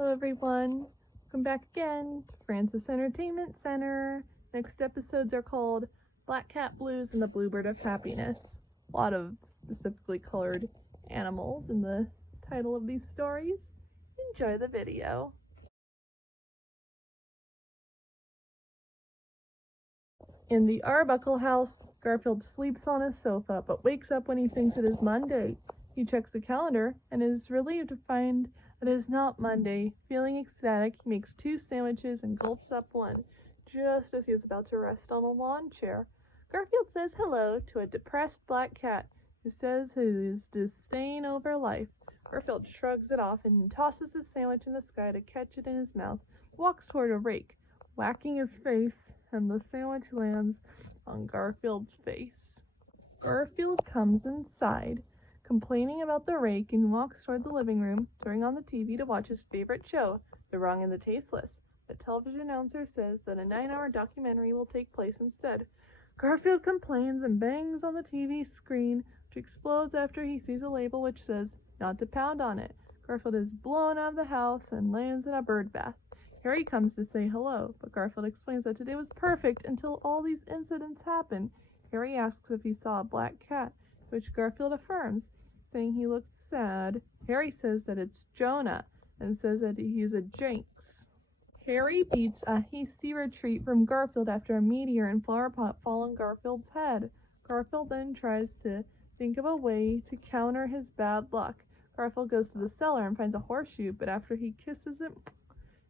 Hello everyone, welcome back again to Francis Entertainment Center. Next episodes are called Black Cat Blues and the Bluebird of Happiness. A lot of specifically colored animals in the title of these stories. Enjoy the video. In the Arbuckle house, Garfield sleeps on a sofa but wakes up when he thinks it is Monday. He checks the calendar and is relieved to find that it is not Monday. Feeling ecstatic, he makes 2 sandwiches and gulps up one, just as he is about to rest on a lawn chair. Garfield says hello to a depressed black cat who says his disdain over life. Garfield shrugs it off and tosses his sandwich in the sky to catch it in his mouth, walks toward a rake, whacking his face, and the sandwich lands on Garfield's face. Garfield comes inside, complaining about the rake, and walks toward the living room, turning on the TV to watch his favorite show, The Wrong and the Tasteless. The television announcer says that a 9-hour documentary will take place instead. Garfield complains and bangs on the TV screen, which explodes after he sees a label which says not to pound on it. Garfield is blown out of the house and lands in a bird bath. Harry comes to say hello, but Garfield explains that today was perfect until all these incidents happened. Harry asks if he saw a black cat, which Garfield affirms, saying he looked sad. Harry says that it's Jonah, and says that he's a jinx. Harry beats a hasty retreat from Garfield after a meteor and flower pot fall on Garfield's head. Garfield then tries to think of a way to counter his bad luck. Garfield goes to the cellar and finds a horseshoe, but after he kisses it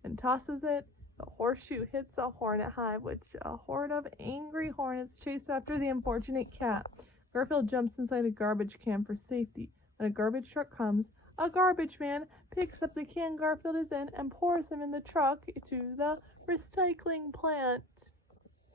and tosses it, the horseshoe hits a hornet hive, which a horde of angry hornets chase after the unfortunate cat. Garfield jumps inside a garbage can for safety. When a garbage truck comes, a garbage man picks up the can Garfield is in and pours him in the truck to the recycling plant.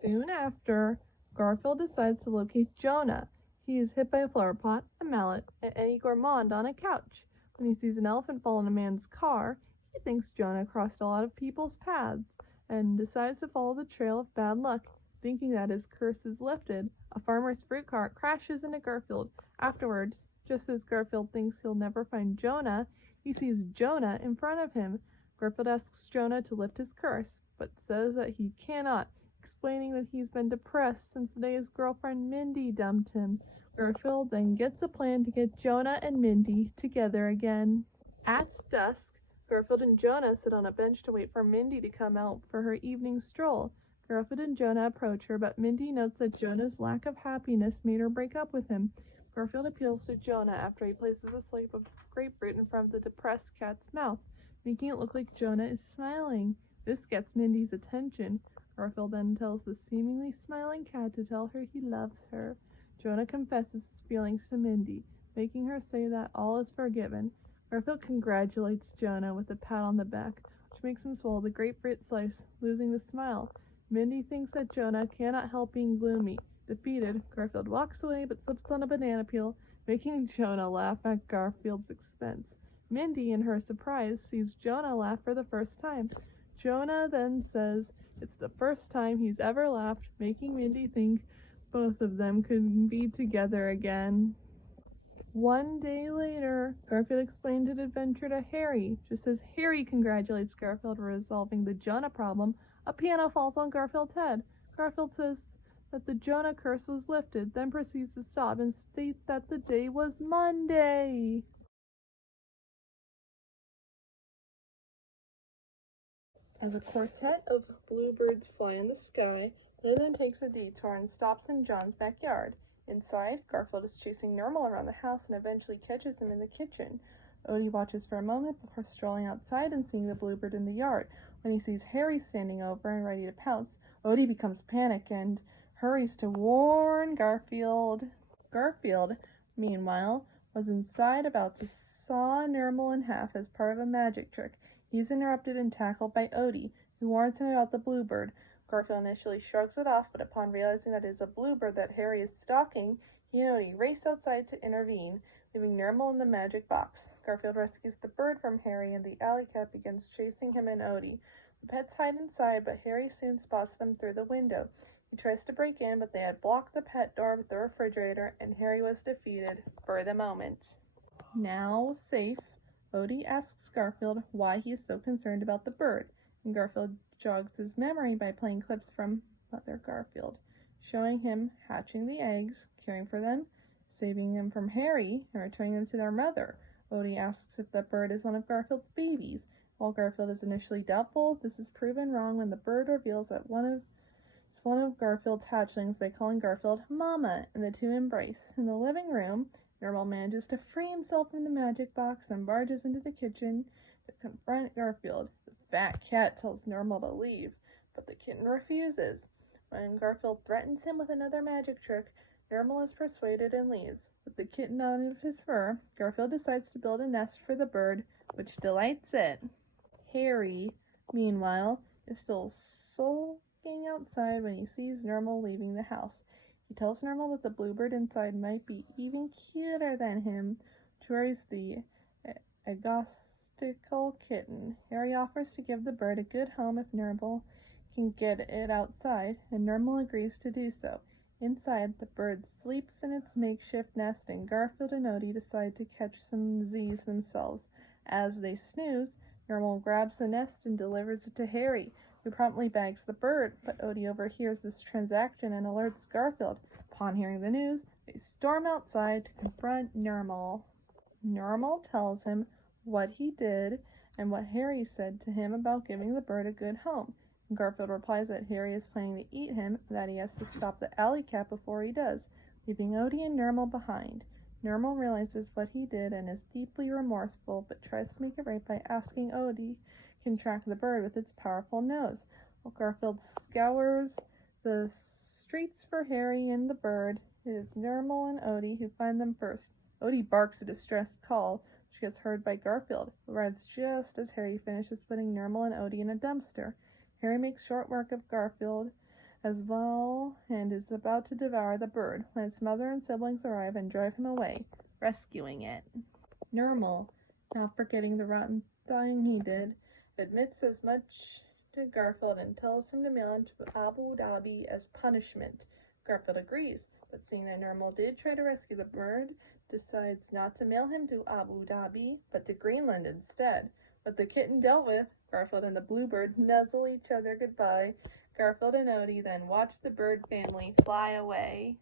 Soon after, Garfield decides to locate Jonah. He is hit by a flower pot, a mallet, and Eddie Gourmand on a couch. When he sees an elephant fall in a man's car, he thinks Jonah crossed a lot of people's paths and decides to follow the trail of bad luck. Thinking that his curse is lifted, a farmer's fruit cart crashes into Garfield. Afterwards, just as Garfield thinks he'll never find Jonah, he sees Jonah in front of him. Garfield asks Jonah to lift his curse, but says that he cannot, explaining that he's been depressed since the day his girlfriend Mindy dumped him. Garfield then gets a plan to get Jonah and Mindy together again. At dusk, Garfield and Jonah sit on a bench to wait for Mindy to come out for her evening stroll. Garfield and Jonah approach her, but Mindy notes that Jonah's lack of happiness made her break up with him. Garfield appeals to Jonah after he places a slice of grapefruit in front of the depressed cat's mouth, making it look like Jonah is smiling. This gets Mindy's attention. Garfield then tells the seemingly smiling cat to tell her he loves her. Jonah confesses his feelings to Mindy, making her say that all is forgiven. Garfield congratulates Jonah with a pat on the back, which makes him swallow the grapefruit slice, losing the smile. Mindy thinks that Jonah cannot help being gloomy. Defeated, Garfield walks away but slips on a banana peel, making Jonah laugh at Garfield's expense. Mindy, in her surprise, sees Jonah laugh for the first time. Jonah then says it's the first time he's ever laughed, making Mindy think both of them could be together again. One day later, Garfield explained his adventure to Harry. Just as Harry congratulates Garfield for resolving the Jonah problem, a piano falls on Garfield's head. Garfield says that the Jonah curse was lifted, then proceeds to sob and state that the day was Monday. As a quartet of bluebirds fly in the sky, one of them takes a detour and stops in John's backyard. Inside, Garfield is chasing Normal around the house and eventually catches him in the kitchen. Odie watches for a moment before strolling outside and seeing the bluebird in the yard. When he sees Harry standing over and ready to pounce, Odie becomes panicked and hurries to warn Garfield. Garfield, meanwhile, was inside about to saw Normal in half as part of a magic trick. He is interrupted and tackled by Odie, who warns him about the bluebird. Garfield initially shrugs it off, but upon realizing that it is a bluebird that Harry is stalking, he and Odie race outside to intervene, leaving Normal in the magic box. Garfield rescues the bird from Harry, and the alley cat begins chasing him and Odie. The pets hide inside, but Harry soon spots them through the window. He tries to break in, but they had blocked the pet door with the refrigerator, and Harry was defeated for the moment. Now safe, Odie asks Garfield why he is so concerned about the bird, and Garfield jogs his memory by playing clips from Mother Garfield, showing him hatching the eggs, caring for them, saving them from Harry, and returning them to their mother. Odie asks if the bird is one of Garfield's babies. While Garfield is initially doubtful, this is proven wrong when the bird reveals that it's one of Garfield's hatchlings by calling Garfield Mama, and the two embrace. In the living room, Normal manages to free himself from the magic box and barges into the kitchen to confront Garfield. The fat cat tells Normal to leave, but the kitten refuses. When Garfield threatens him with another magic trick, Normal is persuaded and leaves. With the kitten out of his fur, Garfield decides to build a nest for the bird, which delights it. Harry, meanwhile, is still sulking outside when he sees Normal leaving the house. He tells Normal that the Bluebird inside might be even cuter than him, towards the egotistical kitten. Harry offers to give the bird a good home if Normal can get it outside, and Normal agrees to do so. Inside, the bird sleeps in its makeshift nest, and Garfield and Odie decide to catch some Z's themselves. As they snooze, Normal grabs the nest and delivers it to Harry, who promptly bags the bird, but Odie overhears this transaction and alerts Garfield. Upon hearing the news, they storm outside to confront Normal. Normal tells him what he did and what Harry said to him about giving the bird a good home. Garfield replies that Harry is planning to eat him and that he has to stop the alley cat before he does, leaving Odie and Normal behind. Normal realizes what he did and is deeply remorseful, but tries to make it right by asking Odie can track the bird with its powerful nose. While Garfield scours the streets for Harry and the bird, it is Normal and Odie who find them first. Odie barks a distressed call, which gets heard by Garfield, who arrives just as Harry finishes putting Normal and Odie in a dumpster. Harry makes short work of Garfield as well and is about to devour the bird when its mother and siblings arrive and drive him away, rescuing it. Normal, not forgetting the rotten thing he did, admits as much to Garfield and tells him to mail him to Abu Dhabi as punishment. Garfield agrees, but seeing that Normal did try to rescue the bird, decides not to mail him to Abu Dhabi, but to Greenland instead. With the kitten dealt with, Garfield and the Bluebird nuzzle each other goodbye. Garfield and Odie then watch the bird family fly away.